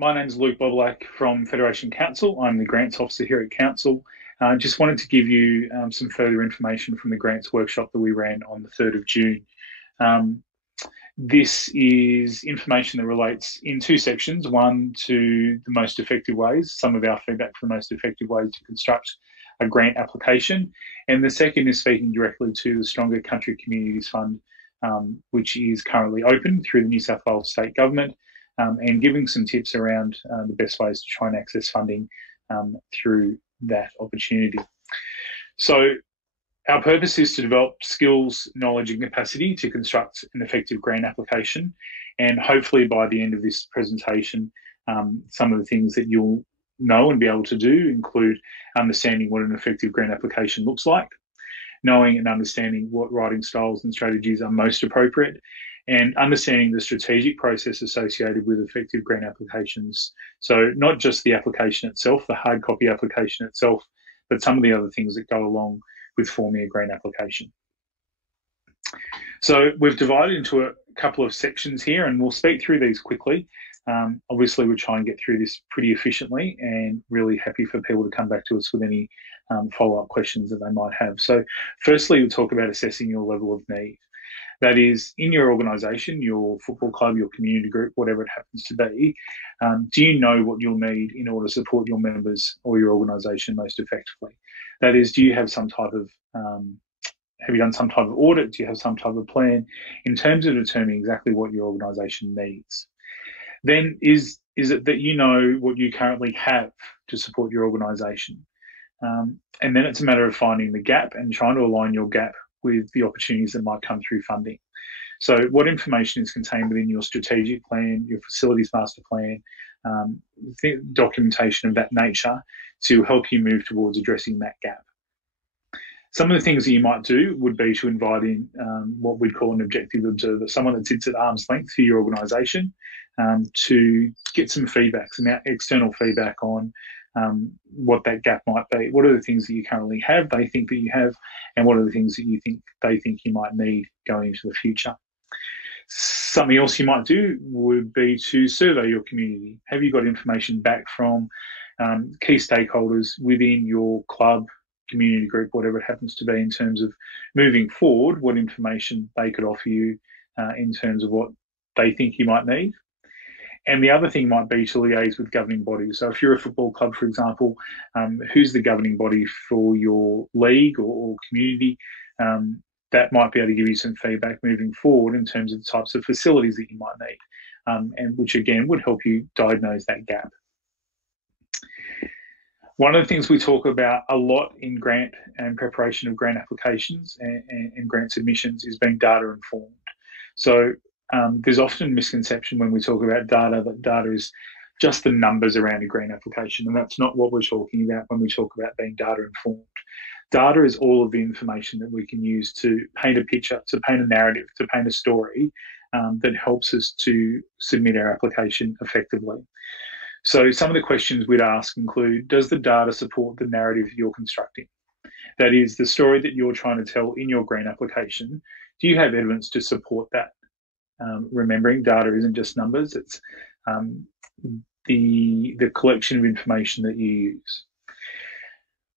My name is Luke Bobolak from Federation Council. I'm the Grants Officer here at Council. Just wanted to give you some further information from the Grants workshop that we ran on the 3rd of June. This is information that relates in two sections, one to the most effective ways, some of our feedback for the most effective ways to construct a grant application, and the second is speaking directly to the Stronger Country Communities Fund, which is currently open through the New South Wales State Government, and giving some tips around the best ways to try and access funding through that opportunity. So our purpose is to develop skills, knowledge and capacity to construct an effective grant application. And hopefully by the end of this presentation, some of the things that you'll know and be able to do include understanding what an effective grant application looks like, knowing and understanding what writing styles and strategies are most appropriate, and understanding the strategic process associated with effective grant applications. So not just the application itself, the hard copy application itself, but some of the other things that go along with forming a grant application. So we've divided into a couple of sections here, and we'll speak through these quickly. Obviously, we'll try and get through this pretty efficiently, and really happy for people to come back to us with any follow-up questions that they might have. So firstly, we'll talk about assessing your level of need. That is, in your organisation, your football club, your community group, whatever it happens to be, do you know what you'll need in order to support your members or your organisation most effectively? That is, do you have some type of, have you done some type of audit? Do you have some type of plan in terms of determining exactly what your organisation needs? Then is it that you know what you currently have to support your organisation? And then it's a matter of finding the gap and trying to align your gap with the opportunities that might come through funding. So what information is contained within your strategic plan, your facilities master plan, documentation of that nature to help you move towards addressing that gap. Some of the things that you might do would be to invite in what we'd call an objective observer, someone that sits at arm's length for your organisation, to get some feedback, some external feedback on what that gap might be. What are the things that you currently have, they think that you have, and what are the things that you think they think you might need going into the future? Something else you might do would be to survey your community. Have you got information back from key stakeholders within your club, community group, whatever it happens to be, in terms of moving forward, what information they could offer you in terms of what they think you might need? And the other thing might be to liaise with governing bodies. So if you're a football club, for example, who's the governing body for your league or community? That might be able to give you some feedback moving forward in terms of the types of facilities that you might need, and which again would help you diagnose that gap. One of the things we talk about a lot in grant and preparation of grant applications and grant submissions is being data informed. So there's often misconception when we talk about data that data is just the numbers around a grant application, and that's not what we're talking about when we talk about being data informed. Data is all of the information that we can use to paint a picture, to paint a narrative, to paint a story that helps us to submit our application effectively. So some of the questions we'd ask include, does the data support the narrative you're constructing? That is, the story that you're trying to tell in your grant application, do you have evidence to support that? Remembering data isn't just numbers, it's the collection of information that you use.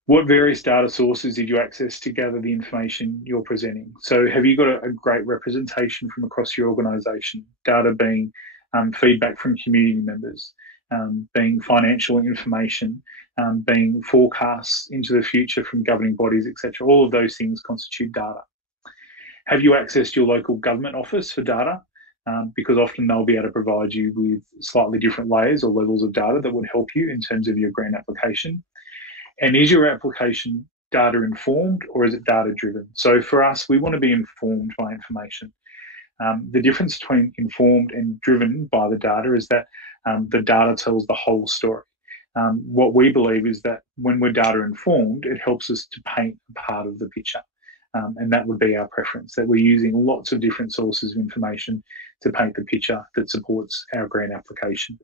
What various data sources did you access to gather the information you're presenting? So have you got a great representation from across your organisation? Data being feedback from community members, being financial information, being forecasts into the future from governing bodies, etc. All of those things constitute data. Have you accessed your local government office for data? Because often they'll be able to provide you with slightly different layers or levels of data that would help you in terms of your grant application. And is your application data informed or is it data driven? So for us, we want to be informed by information. The difference between informed and driven by the data is that the data tells the whole story. What we believe is that when we're data informed, it helps us to paint a part of the picture. And that would be our preference, that we're using lots of different sources of information to paint the picture that supports our grant application.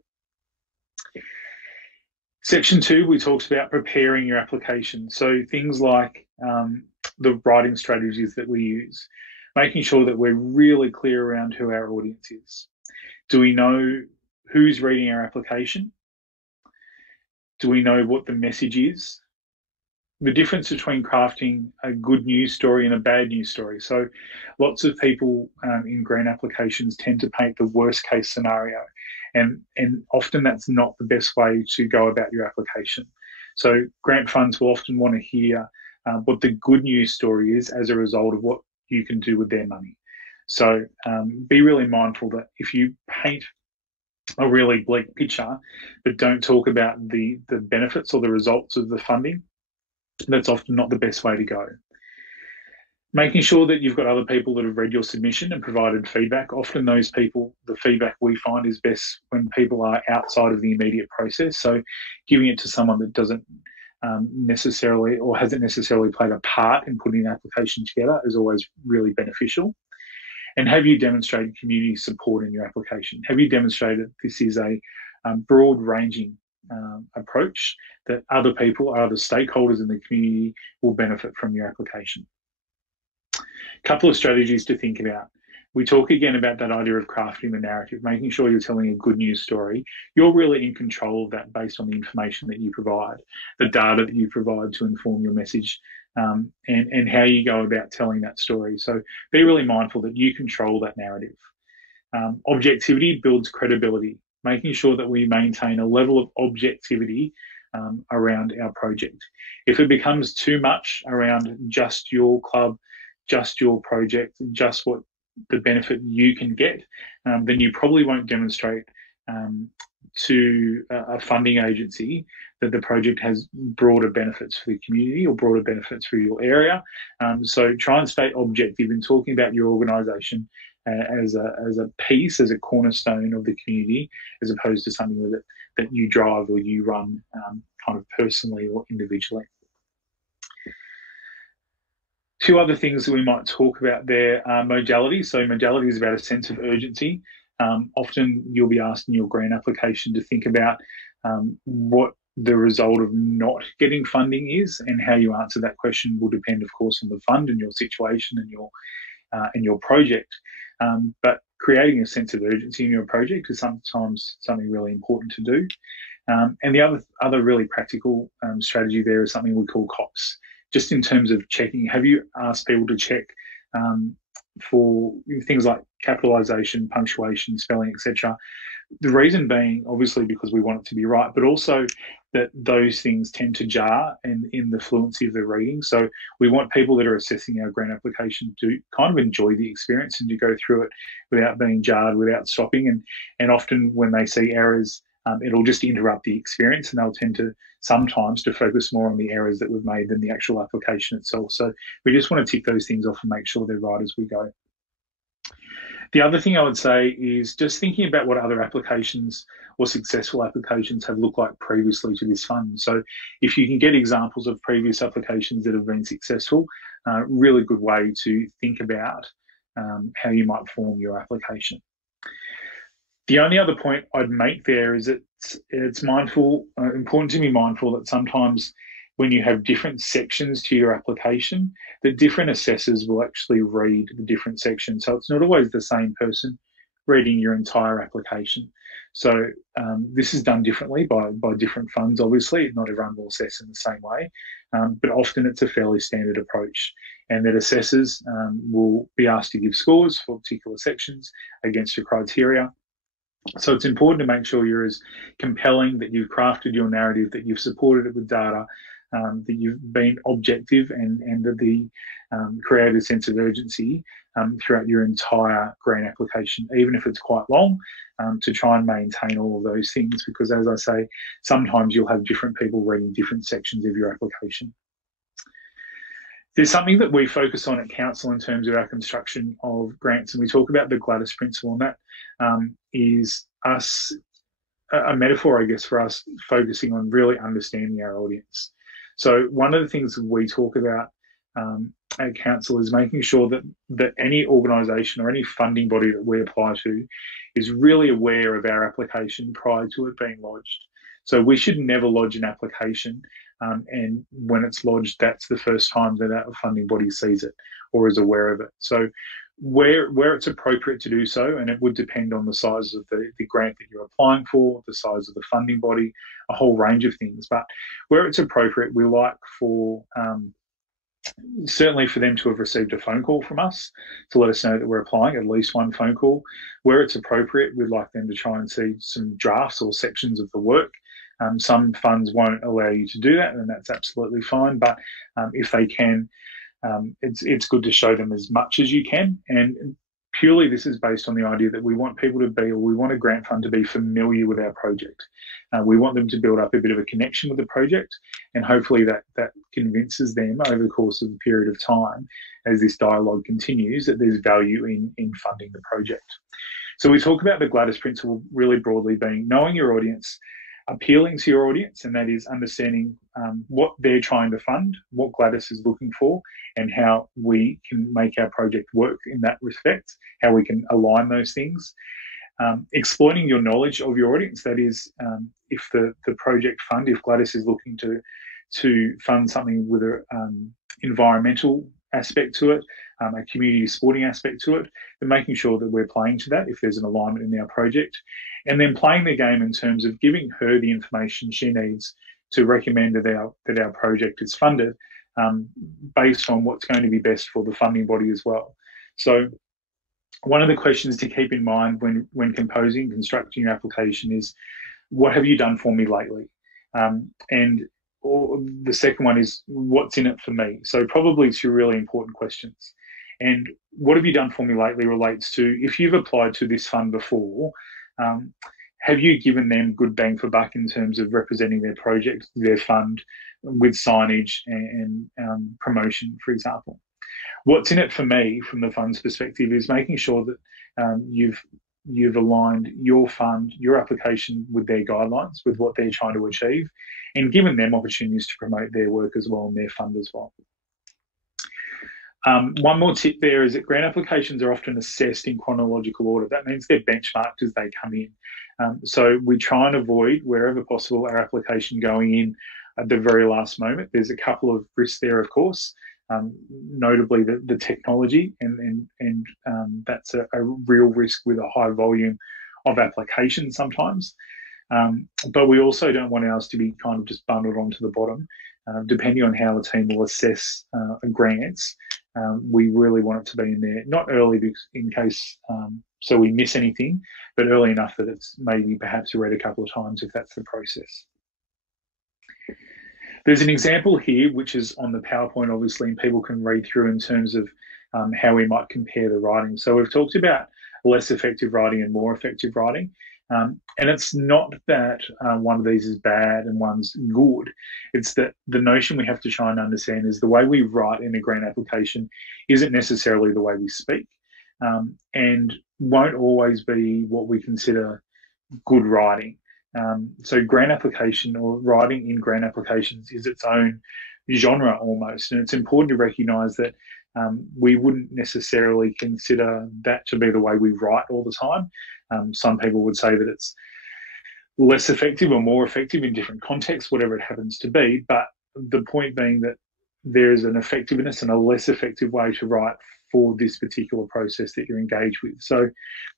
Section 2, we talked about preparing your application. So things like the writing strategies that we use, making sure that we're really clear around who our audience is. Do we know who's reading our application? Do we know what the message is? The difference between crafting a good news story and a bad news story. So lots of people in grant applications tend to paint the worst case scenario, and often that's not the best way to go about your application. So grant funds will often want to hear what the good news story is as a result of what you can do with their money. So be really mindful that if you paint a really bleak picture but don't talk about the benefits or the results of the funding, that's often not the best way to go. Making sure that you've got other people that have read your submission and provided feedback. Often those people, the feedback we find is best when people are outside of the immediate process. So giving it to someone that doesn't necessarily or hasn't necessarily played a part in putting an application together is always really beneficial. And have you demonstrated community support in your application? Have you demonstrated this is a broad-ranging approach that other people, other stakeholders in the community will benefit from your application? A couple of strategies to think about. We talk again about that idea of crafting the narrative, making sure you're telling a good news story. You're really in control of that based on the information that you provide, the data that you provide to inform your message, and how you go about telling that story. So be really mindful that you control that narrative. Objectivity builds credibility, making sure that we maintain a level of objectivity around our project. If it becomes too much around just your club, just your project, just what the benefit you can get, then you probably won't demonstrate to a funding agency that the project has broader benefits for the community or broader benefits for your area. So try and stay objective in talking about your organisation as a piece, as a cornerstone of the community, as opposed to something that you drive or you run kind of personally or individually. Two other things that we might talk about there are modality. So modality is about a sense of urgency. Often you'll be asked in your grant application to think about what the result of not getting funding is, and how you answer that question will depend, of course, on the fund and your situation and your project. But creating a sense of urgency in your project is sometimes something really important to do. And the other really practical strategy there is something we call COPS. Just in terms of checking, have you asked people to check for things like capitalisation, punctuation, spelling, etc.? The reason being, obviously, because we want it to be right, but also that those things tend to jar in the fluency of the reading. So we want people that are assessing our grant application to kind of enjoy the experience and to go through it without being jarred, without stopping. And often when they see errors, it'll just interrupt the experience, and they'll tend to sometimes to focus more on the errors that we've made than the actual application itself. So we just want to tick those things off and make sure they're right as we go. The other thing I would say is just thinking about what other applications or successful applications have looked like previously to this fund. So if you can get examples of previous applications that have been successful, really good way to think about how you might form your application. The only other point I'd make there is that it's important to be mindful that sometimes when you have different sections to your application, the different assessors will actually read the different sections. So it's not always the same person reading your entire application. So this is done differently by different funds, obviously. Not everyone will assess in the same way, but often it's a fairly standard approach, and that assessors will be asked to give scores for particular sections against your criteria. So it's important to make sure you're as compelling, that you've crafted your narrative, that you've supported it with data, that you've been objective, and that the created a sense of urgency throughout your entire grant application, even if it's quite long, to try and maintain all of those things, because as I say, sometimes you'll have different people reading different sections of your application. There's something that we focus on at Council in terms of our construction of grants, and we talk about the Gladys Principle, and that is us, a metaphor, I guess, for us focusing on really understanding our audience. So one of the things that we talk about at Council is making sure that any organisation or any funding body that we apply to is really aware of our application prior to it being lodged. So we should never lodge an application and when it's lodged, that's the first time that our funding body sees it or is aware of it. So where it's appropriate to do so, and it would depend on the size of the grant that you're applying for, the size of the funding body, a whole range of things. But where it's appropriate, we like for certainly for them to have received a phone call from us to let us know that we're applying, at least one phone call. Where it's appropriate, we'd like them to try and see some drafts or sections of the work. Some funds won't allow you to do that, and that's absolutely fine. But if they can, it's good to show them as much as you can. And purely this is based on the idea that we want people to be, or we want a grant fund to be familiar with our project. We want them to build up a bit of a connection with the project, and hopefully that convinces them over the course of a period of time, as this dialogue continues, that there's value in funding the project. So we talk about the Gladys Principle really broadly being knowing your audience, appealing to your audience, and that is understanding what they're trying to fund, what Gladys is looking for, and how we can make our project work in that respect, how we can align those things. Exploiting your knowledge of your audience, that is, if the project fund, if Gladys is looking to fund something with an environmental aspect to it, a community sporting aspect to it, then making sure that we're playing to that if there's an alignment in our project, and then playing the game in terms of giving her the information she needs to recommend that our project is funded based on what's going to be best for the funding body as well. So one of the questions to keep in mind when composing, constructing your application is, what have you done for me lately? Or the second one is, what's in it for me? So probably two really important questions. And what have you done for me lately relates to, if you've applied to this fund before, have you given them good bang for buck in terms of representing their project, their fund, with signage and promotion, for example? What's in it for me from the fund's perspective is making sure that you've aligned your fund, your application with their guidelines, with what they're trying to achieve, and given them opportunities to promote their work as well and their fund as well. One more tip there is that grant applications are often assessed in chronological order. That means they're benchmarked as they come in. So we try and avoid, wherever possible, our application going in at the very last moment. There's a couple of risks there, of course, notably the technology, and that's a real risk with a high volume of applications sometimes. But we also don't want ours to be kind of just bundled onto the bottom. Depending on how the team will assess grants, we really want it to be in there, not early in case so we miss anything, but early enough that it's maybe perhaps read a couple of times if that's the process. There's an example here which is on the PowerPoint, obviously, and people can read through in terms of how we might compare the writing. So we've talked about less effective writing and more effective writing. And it's not that one of these is bad and one's good. It's that the notion we have to try and understand is the way we write in a grant application isn't necessarily the way we speak, and won't always be what we consider good writing. So grant application, or writing in grant applications, is its own genre almost. And it's important to recognise that we wouldn't necessarily consider that to be the way we write all the time. Some people would say that it's less effective or more effective in different contexts, whatever it happens to be. But the point being that there is an effectiveness and a less effective way to write for this particular process that you're engaged with. So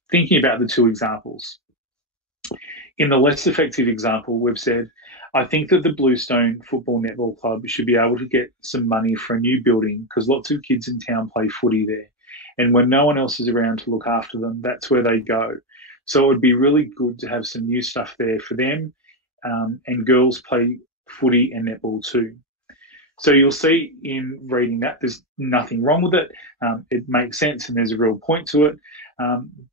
thinking about the two examples. In the less effective example, we've said, I think that the Bluestone Football Netball Club should be able to get some money for a new building because lots of kids in town play footy there. And when no one else is around to look after them, that's where they go. So it would be really good to have some new stuff there for them. And girls play footy and netball too. So you'll see in reading that, there's nothing wrong with it. It makes sense and there's a real point to it.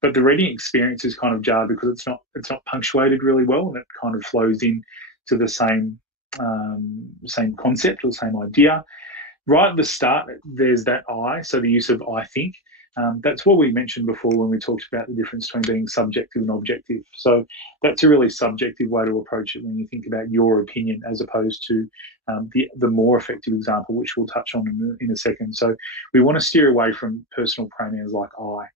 But the reading experience is kind of jarred because it's not punctuated really well, and it kind of flows in to the same concept or same idea. Right at the start, there's that I, so the use of I think. That's what we mentioned before when we talked about the difference between being subjective and objective. So that's a really subjective way to approach it when you think about your opinion, as opposed to the more effective example, which we'll touch on in a second. So we want to steer away from personal pronouns like I.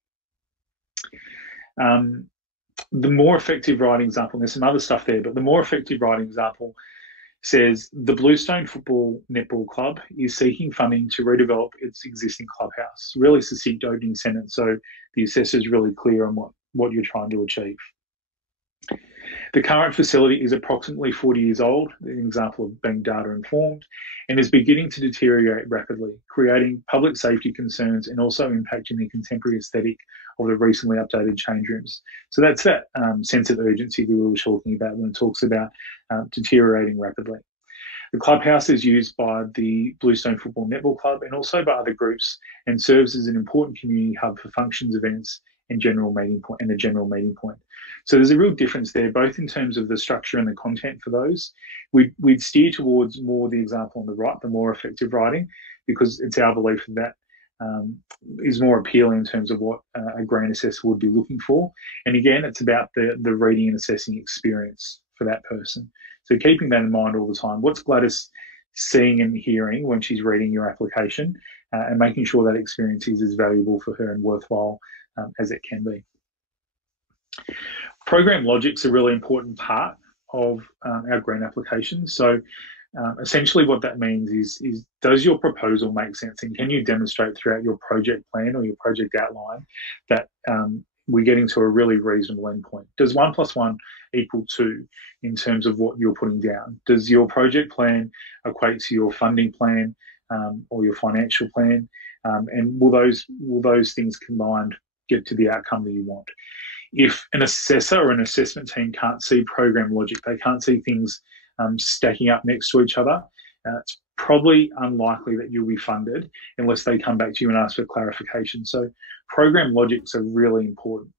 The more effective writing example, and there's some other stuff there, but the more effective writing example says the Bluestone Football Netball Club is seeking funding to redevelop its existing clubhouse. Really succinct opening sentence, so the assessor's really clear on what you're trying to achieve. The current facility is approximately 40 years old, an example of being data informed, and is beginning to deteriorate rapidly, creating public safety concerns and also impacting the contemporary aesthetic of the recently updated change rooms. So that's that sense of urgency that we were talking about when it talks about deteriorating rapidly. The clubhouse is used by the Bluestone Football Netball Club and also by other groups, and serves as an important community hub for functions, events, and a general meeting point. So there's a real difference there, both in terms of the structure and the content for those. We'd steer towards more the example on the right, the more effective writing, because it's our belief that is more appealing in terms of what a grant assessor would be looking for. And again, it's about the reading and assessing experience for that person. So keeping that in mind all the time. What's Gladys seeing and hearing when she's reading your application, and making sure that experience is as valuable for her and worthwhile as it can be. Program logic's a really important part of our grant application. So essentially what that means is does your proposal make sense, and can you demonstrate throughout your project plan or your project outline that we're getting to a really reasonable endpoint? Does 1 + 1 = 2 in terms of what you're putting down? Does your project plan equate to your funding plan or your financial plan? And will those things combined get to the outcome that you want? If an assessor or an assessment team can't see program logic, they can't see things stacking up next to each other, it's probably unlikely that you'll be funded unless they come back to you and ask for clarification. So program logic's a really important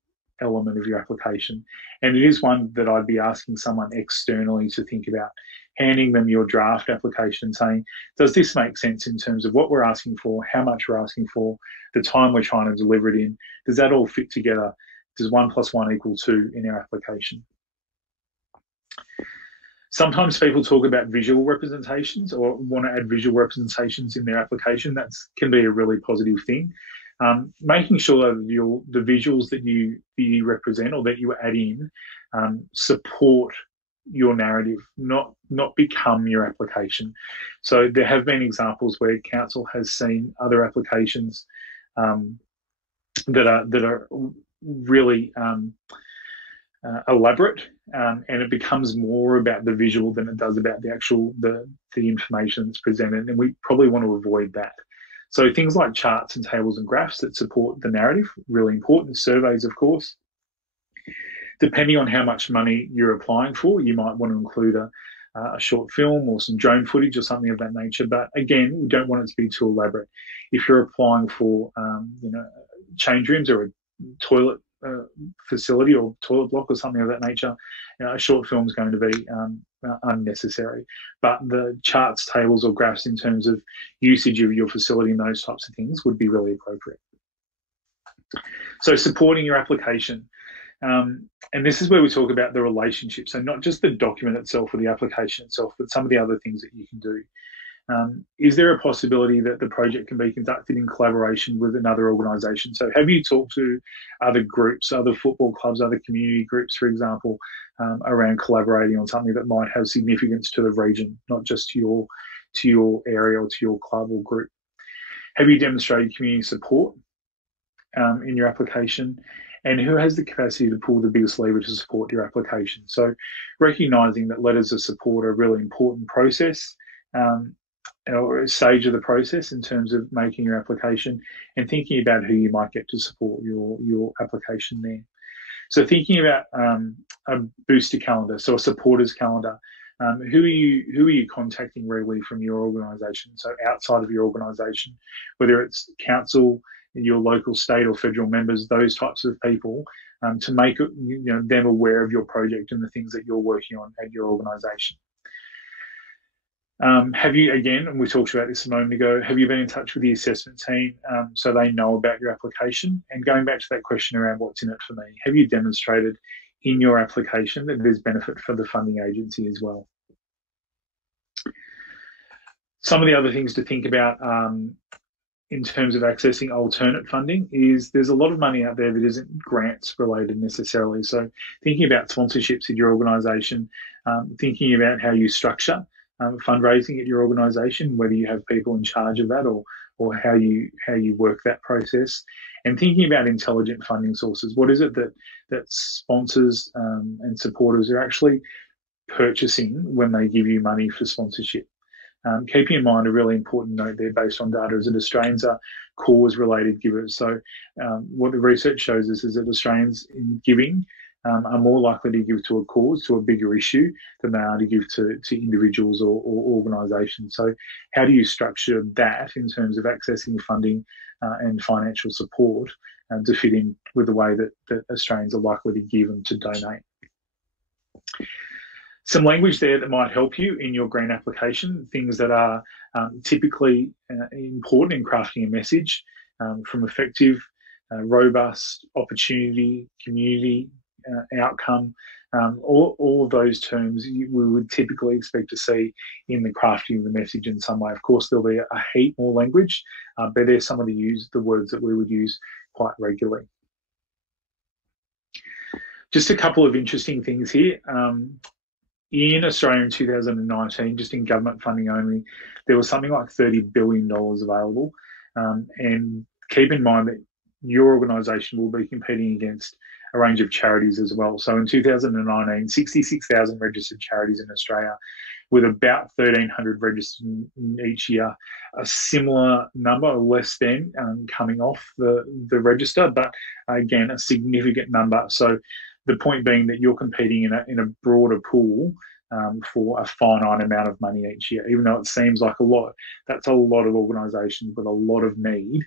element of your application, and it is one that I'd be asking someone externally to think about, handing them your draft application and saying, does this make sense in terms of what we're asking for, how much we're asking for, the time we're trying to deliver it in? Does that all fit together? Does 1 + 1 = 2 in our application? Sometimes people talk about visual representations or want to add visual representations in their application. That can be a really positive thing. Making sure that the visuals that you represent or that you add in support your narrative, not become your application. So there have been examples where council has seen other applications that are really elaborate, and it becomes more about the visual than it does about the information that's presented, and we probably want to avoid that. So things like charts and tables and graphs that support the narrative, really important. Surveys, of course. Depending on how much money you're applying for, you might want to include a short film or some drone footage or something of that nature. But again, we don't want it to be too elaborate. If you're applying for change rooms or a toilet facility or toilet block or something of that nature, a short film is going to be unnecessary. But the charts, tables or graphs in terms of usage of your facility and those types of things would be really appropriate. So supporting your application. And this is where we talk about the relationship. So not just the document itself or the application itself, but some of the other things that you can do. Is there a possibility that the project can be conducted in collaboration with another organisation? So have you talked to other groups, other football clubs, other community groups, for example, around collaborating on something that might have significance to the region, not just to your area or to your club or group? Have you demonstrated community support in your application? And who has the capacity to pull the biggest lever to support your application? So recognising that letters of support are a really important process, or a stage of the process in terms of making your application, and thinking about who you might get to support your application there. So thinking about a booster calendar, so a supporters calendar. Who are you contacting regularly from your organisation? So outside of your organisation, whether it's council, your local, state or federal members, those types of people, to make them aware of your project and the things that you're working on at your organisation. Have you, again, and we talked about this a moment ago, have you been in touch with the assessment team so they know about your application? And going back to that question around what's in it for me, have you demonstrated in your application that there's benefit for the funding agency as well? Some of the other things to think about in terms of accessing alternate funding is there's a lot of money out there that isn't grants related necessarily. So thinking about sponsorships in your organisation, thinking about how you structure fundraising at your organisation, whether you have people in charge of that or how you work that process, and thinking about intelligent funding sources. What is it that sponsors and supporters are actually purchasing when they give you money for sponsorship? Keeping in mind a really important note there based on data is that Australians are cause-related givers. So what the research shows us is that Australians in giving are more likely to give to a cause, to a bigger issue, than they are to give to individuals or organisations. So how do you structure that in terms of accessing funding and financial support to fit in with the way that Australians are likely to give and to donate? Some language there that might help you in your grant application, things that are typically important in crafting a message, from effective, robust, opportunity, community, outcome, all of those terms we would typically expect to see in the crafting of the message in some way. Of course, there'll be a heap more language, but there's some of the words that we would use quite regularly. Just a couple of interesting things here. In Australia in 2019, just in government funding only, there was something like $30 billion available. And keep in mind that your organisation will be competing against a range of charities as well. So in 2019, 66,000 registered charities in Australia, with about 1,300 registered each year. A similar number, or less than, coming off the register, but again, a significant number. So the point being that you're competing in a broader pool for a finite amount of money each year. Even though it seems like a lot, that's a lot of organisations with a lot of need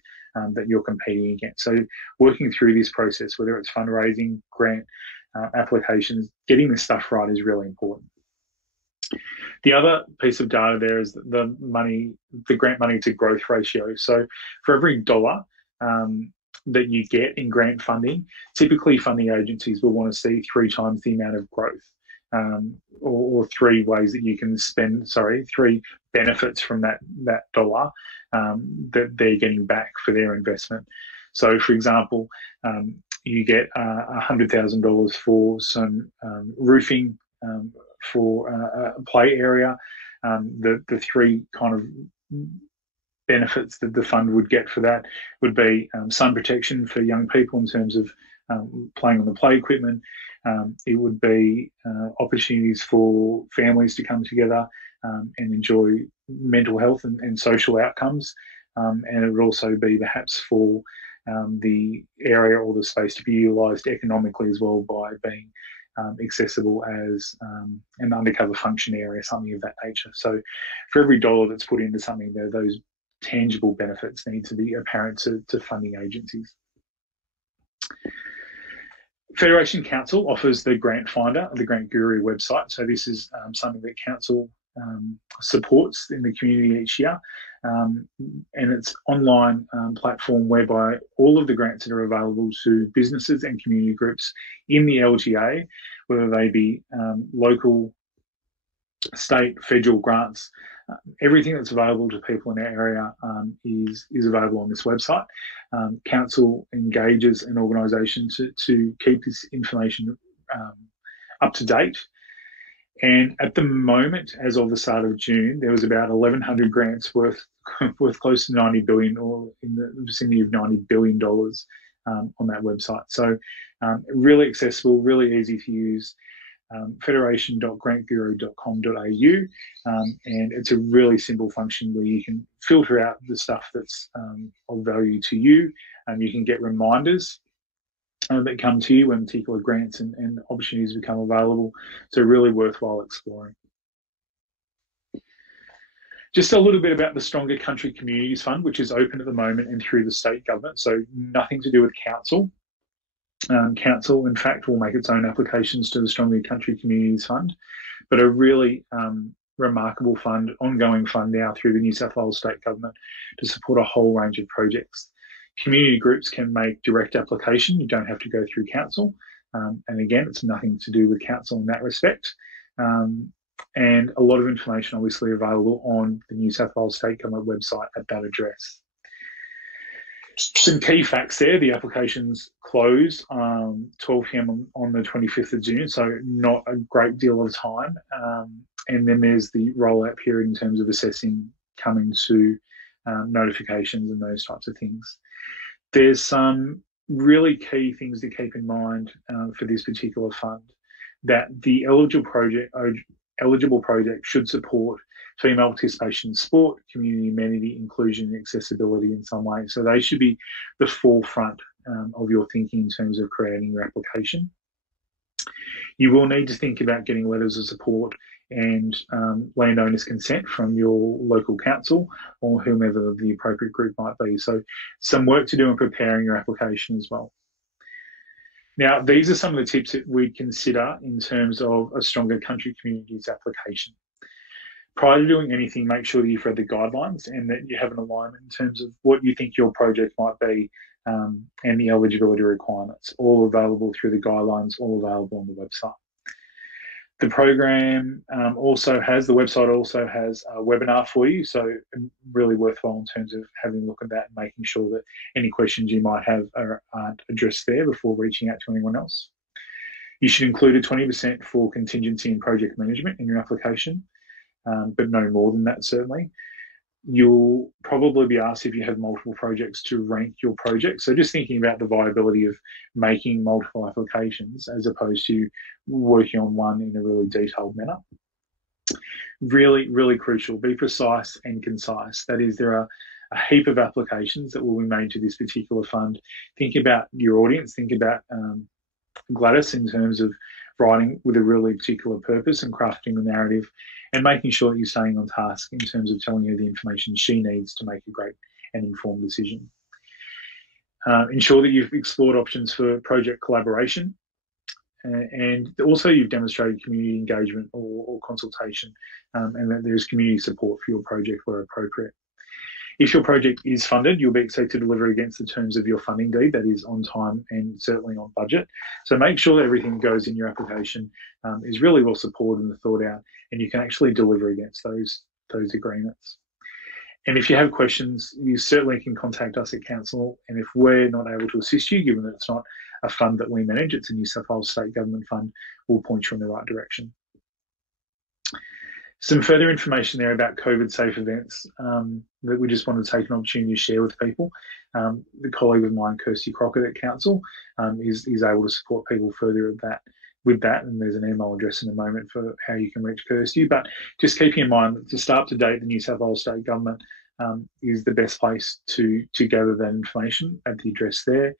that you're competing against. So working through this process, whether it's fundraising, grant applications, getting this stuff right is really important. The other piece of data there is the grant money to growth ratio. So for every dollar that you get in grant funding, typically funding agencies will want to see 3 times the amount of growth, or 3 ways that you can spend, 3 benefits from that dollar that they're getting back for their investment. So for example, you get $100,000 for some roofing for a play area. The 3 kind of benefits that the fund would get for that would be sun protection for young people in terms of playing on the play equipment. It would be opportunities for families to come together and enjoy mental health and social outcomes. And it would also be perhaps for the area or the space to be utilised economically as well by being accessible as an undercover function area, something of that nature. So for every dollar that's put into something, those tangible benefits need to be apparent to funding agencies. Federation Council offers the Grant Finder, the Grant Guru website. So this is something that Council supports in the community each year. And it's online platform whereby all of the grants that are available to businesses and community groups in the LGA, whether they be local, state, federal grants, everything that's available to people in our area is available on this website. Council engages an organisation to keep this information up to date. And at the moment, as of the start of June, there was about 1,100 grants worth close to $90 billion, or in the vicinity of $90 billion on that website. So really accessible, really easy to use. federation.grantguru.com.au, and it's a really simple function where you can filter out the stuff that's of value to you, and you can get reminders that come to you when particular grants and opportunities become available. So really worthwhile exploring. Just a little bit about the Stronger Country Communities Fund, which is open at the moment and through the state government, so nothing to do with council. Council, in fact, will make its own applications to the Stronger Country Communities Fund, but a really remarkable fund, ongoing fund now through the New South Wales State Government to support a whole range of projects. Community groups can make direct application. You don't have to go through council. And again, it's nothing to do with council in that respect. And a lot of information obviously available on the New South Wales State Government website at that address. Some key facts there: the applications close 12 p.m. on the 25th of June, so not a great deal of time. And then there's the rollout period in terms of assessing, coming to notifications and those types of things. There's some really key things to keep in mind for this particular fund, that the eligible project should support female participation in sport, community amenity, inclusion, and accessibility in some way. So they should be the forefront of your thinking in terms of creating your application. You will need to think about getting letters of support and landowners' consent from your local council or whomever the appropriate group might be. So some work to do in preparing your application as well. Now, these are some of the tips that we'd consider in terms of a Stronger Country Communities application. Prior to doing anything, make sure that you've read the guidelines and that you have an alignment in terms of what you think your project might be and the eligibility requirements, all available through the guidelines, all available on the website. The program also has, the website also has a webinar for you, so really worthwhile in terms of having a look at that and making sure that any questions you might have aren't addressed there before reaching out to anyone else. You should include a 20% for contingency and project management in your application, but no more than that, certainly. You'll probably be asked if you have multiple projects to rank your project. So just thinking about the viability of making multiple applications as opposed to working on one in a really detailed manner. Really, really crucial, be precise and concise. That is, there are a heap of applications that will be made to this particular fund. Think about your audience, think about Gladys in terms of writing with a really particular purpose and crafting the narrative and making sure that you're staying on task in terms of telling her the information she needs to make a great and informed decision. Ensure that you've explored options for project collaboration and also you've demonstrated community engagement or consultation and that there's community support for your project where appropriate. If your project is funded, you'll be expected to deliver against the terms of your funding deed, that is on time and certainly on budget. So make sure that everything that goes in your application is really well supported and thought out, and you can actually deliver against those agreements. And if you have questions, you certainly can contact us at Council, and if we're not able to assist you, given that it's not a fund that we manage, it's a New South Wales State Government fund, we'll point you in the right direction. Some further information there about COVID-safe events that we just want to take an opportunity to share with people. The colleague of mine, Kirsty Crockett at Council, is able to support people further with that, and there's an email address in a moment for how you can reach Kirsty. But just keeping in mind that to start up to date, the New South Wales State Government is the best place to gather that information at the address there.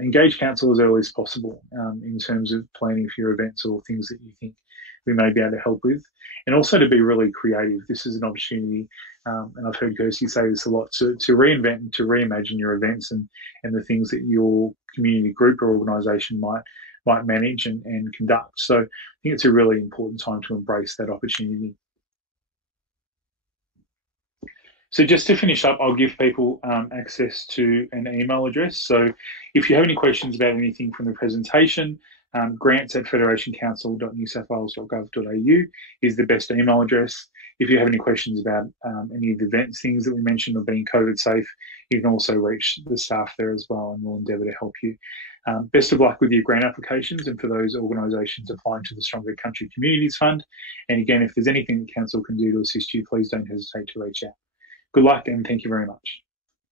Engage Council as early as possible in terms of planning for your events or things that you think we may be able to help with, and also to be really creative. This is an opportunity, and I've heard Kirsty say this a lot, to reinvent and to reimagine your events and the things that your community group or organisation might manage and conduct. So I think it's a really important time to embrace that opportunity. So just to finish up, I'll give people access to an email address. So if you have any questions about anything from the presentation, grants@federationcouncil.newsouthwales.gov.au is the best email address. If you have any questions about any of the events, things that we mentioned or being COVID safe, you can also reach the staff there as well, and we'll endeavour to help you. Best of luck with your grant applications and for those organisations applying to the Stronger Country Communities Fund. And again, if there's anything that Council can do to assist you, please don't hesitate to reach out. Good luck and thank you very much.